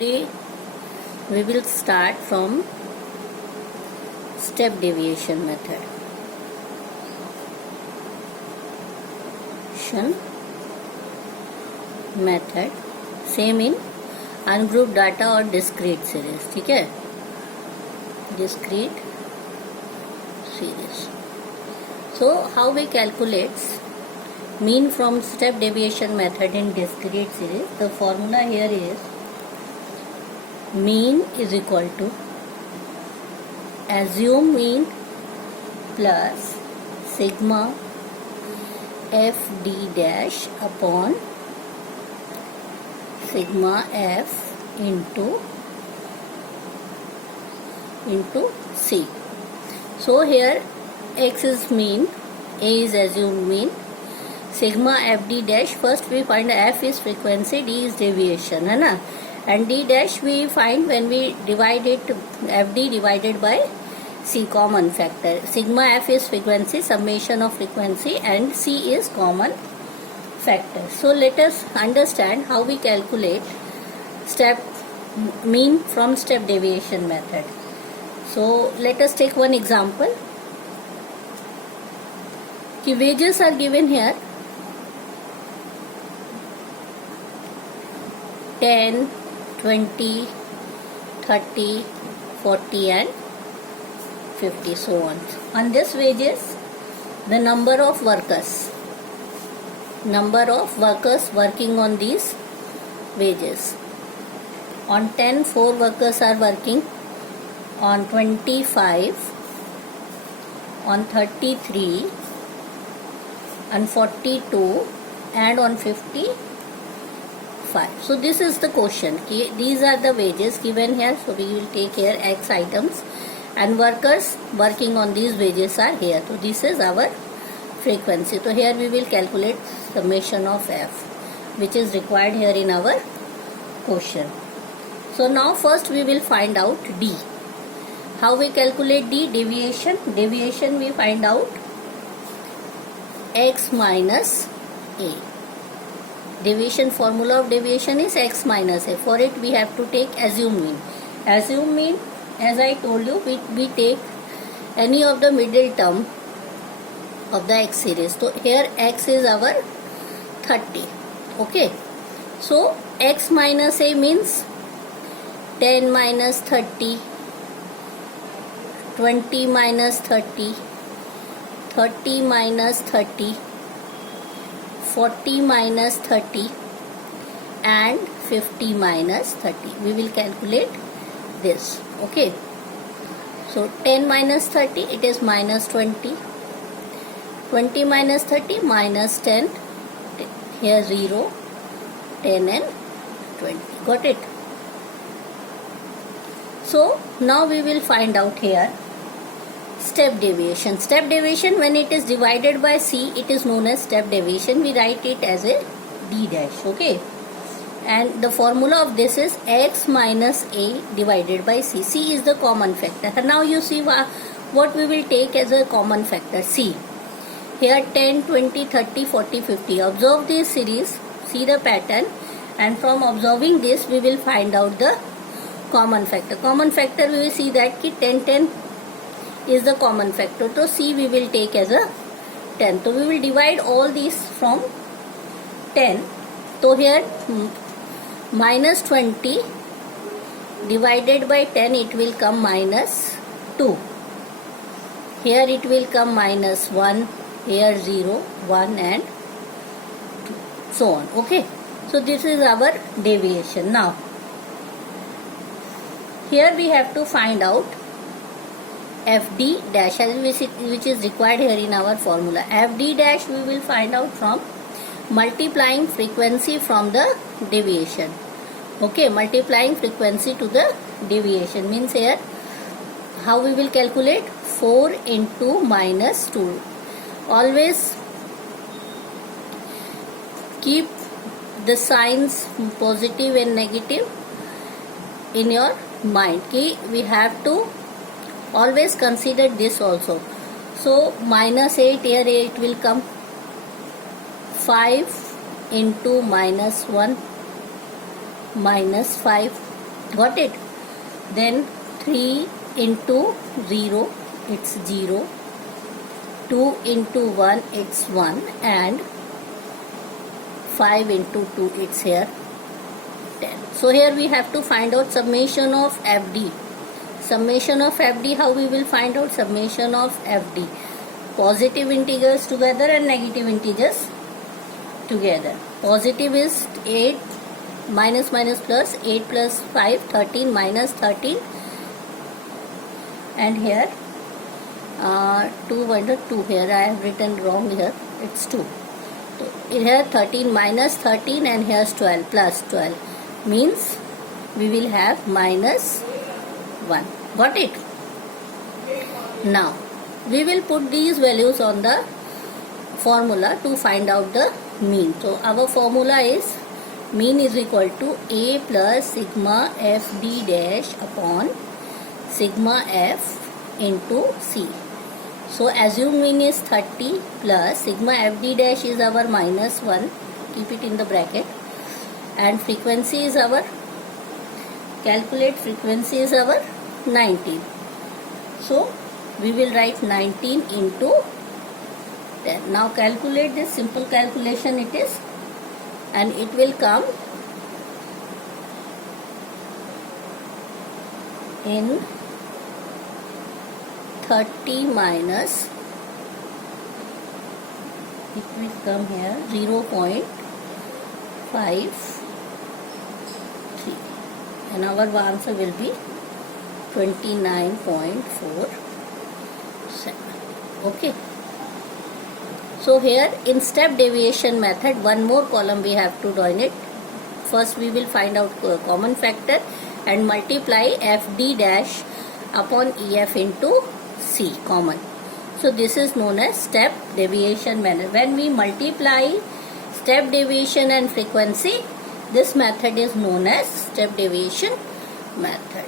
Today we will start from step deviation method. Method same in ungrouped data or discrete series. ठीक है, discrete series. So how we calculate mean from step deviation method in discrete series? The formula here is mean is equal to assume mean plus sigma f d dash upon sigma f into c. So here x is mean, a is assumed mean, sigma f d dash, first we find f is frequency, d is deviation, है ना, and d dash we find when we divide it, fd divided by c, common factor. Sigma f is frequency, summation of frequency, and c is common factor. So let us understand how we calculate step mean from step deviation method. So let us take one example. The wages are given here 10, 20, 30, 40 and 50, so on. On this wages, the number of workers working on these wages. On 10, 4 workers are working. On 25, on 33, on 42 and on 55. So this is the question. These are the wages given here. So we will take here X items and workers working on these wages are here. So this is our frequency. So here we will calculate summation of F, which is required here in our question. So now first we will find out D. How we calculate D? Deviation. Deviation we find out X minus A. Deviation, formula of deviation is X minus A. For it we have to take assume mean. Assume mean, as I told you, we take any of the middle term of the X series. So here X is our 30. Okay. So X minus A means 10 minus 30, 20 minus 30, 30 minus 30, 40 minus 30 and 50 minus 30. We will calculate this. Okay. So 10 minus 30, it is minus 20. 20 minus 30 minus 10. Here 0, 10 and 20. Got it? So now we will find out here step deviation. Step deviation, when it is divided by c, it is known as step deviation. We write it as a d dash. Okay. And the formula of this is x minus a divided by c. C is the common factor. And now you see what we will take as a common factor, c. Here 10, 20, 30, 40, 50. Observe this series, see the pattern, and from observing this we will find out the common factor. Common factor, we will see that 10, 10 is the common factor. So C we will take as a 10. So we will divide all these from 10. So here minus 20 divided by 10, it will come minus 2. Here it will come minus 1. Here 0, 1 and 2. So on. Okay. So this is our deviation. Now here we have to find out fd dash, which is required here in our formula. Fd dash we will find out from multiplying frequency from the deviation. Okay, multiplying frequency to the deviation means here how we will calculate 4 into minus 2. Always keep the signs positive and negative in your mind. We have to always consider this also. So minus 8, here it will come 5 into minus 1 minus 5 Got it? Then 3 into 0, it's 0. 2 into 1, it's 1. And 5 into 2, it's here 10. So here we have to find out summation of FD. Summation of FD, how we will find out summation of FD? Positive integers together and negative integers together. Positive is 8 minus minus plus, 8 plus 5, 13 minus 13, and here 2 under 2, here I have written wrong, here it's 2. So here 13 minus 13 and here's 12 plus 12, means we will have minus 1. Got it? Now we will put these values on the formula to find out the mean. So our formula is mean is equal to A plus sigma FD dash upon sigma F into C. So assume mean is 30 plus sigma FD dash is our minus 1. Keep it in the bracket. And frequency is our, calculate frequency is our 19. So we will write 19 into 10. Now calculate this, simple calculation it is, and it will come in 30 minus, it will come here 0.53, and our answer will be 29.47. Okay. So here in step deviation method, one more column we have to join it. First we will find out common factor and multiply FD dash upon EF into C common. So this is known as step deviation method. When we multiply step deviation and frequency, this method is known as step deviation method.